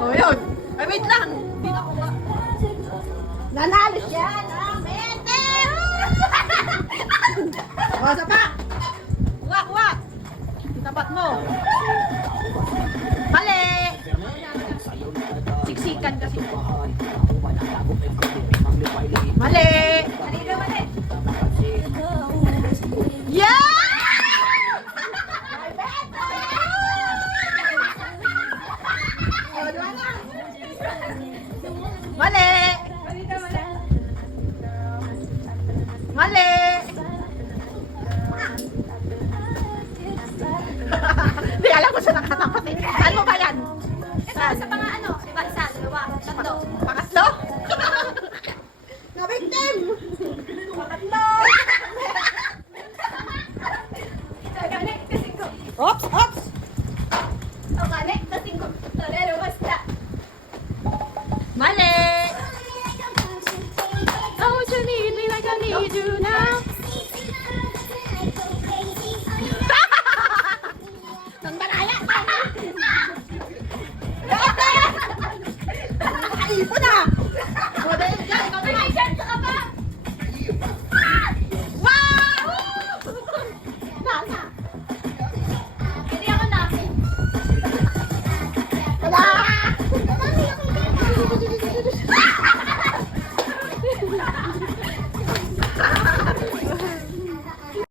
Oh, yun. Ay, wait lang. Hindi na ako ba? Nanalo siya ng mete! O, sa pa! Kuha, kuha! Itapat mo. Mali! Siksikan kasi. Mali! Mali na, mali! Yeah! Mali! Mali! Hindi alam ko sa nakatapat eh. Ano ba yan? Ito, sa pang ano? Diba? Isa, dalawa, tatlo.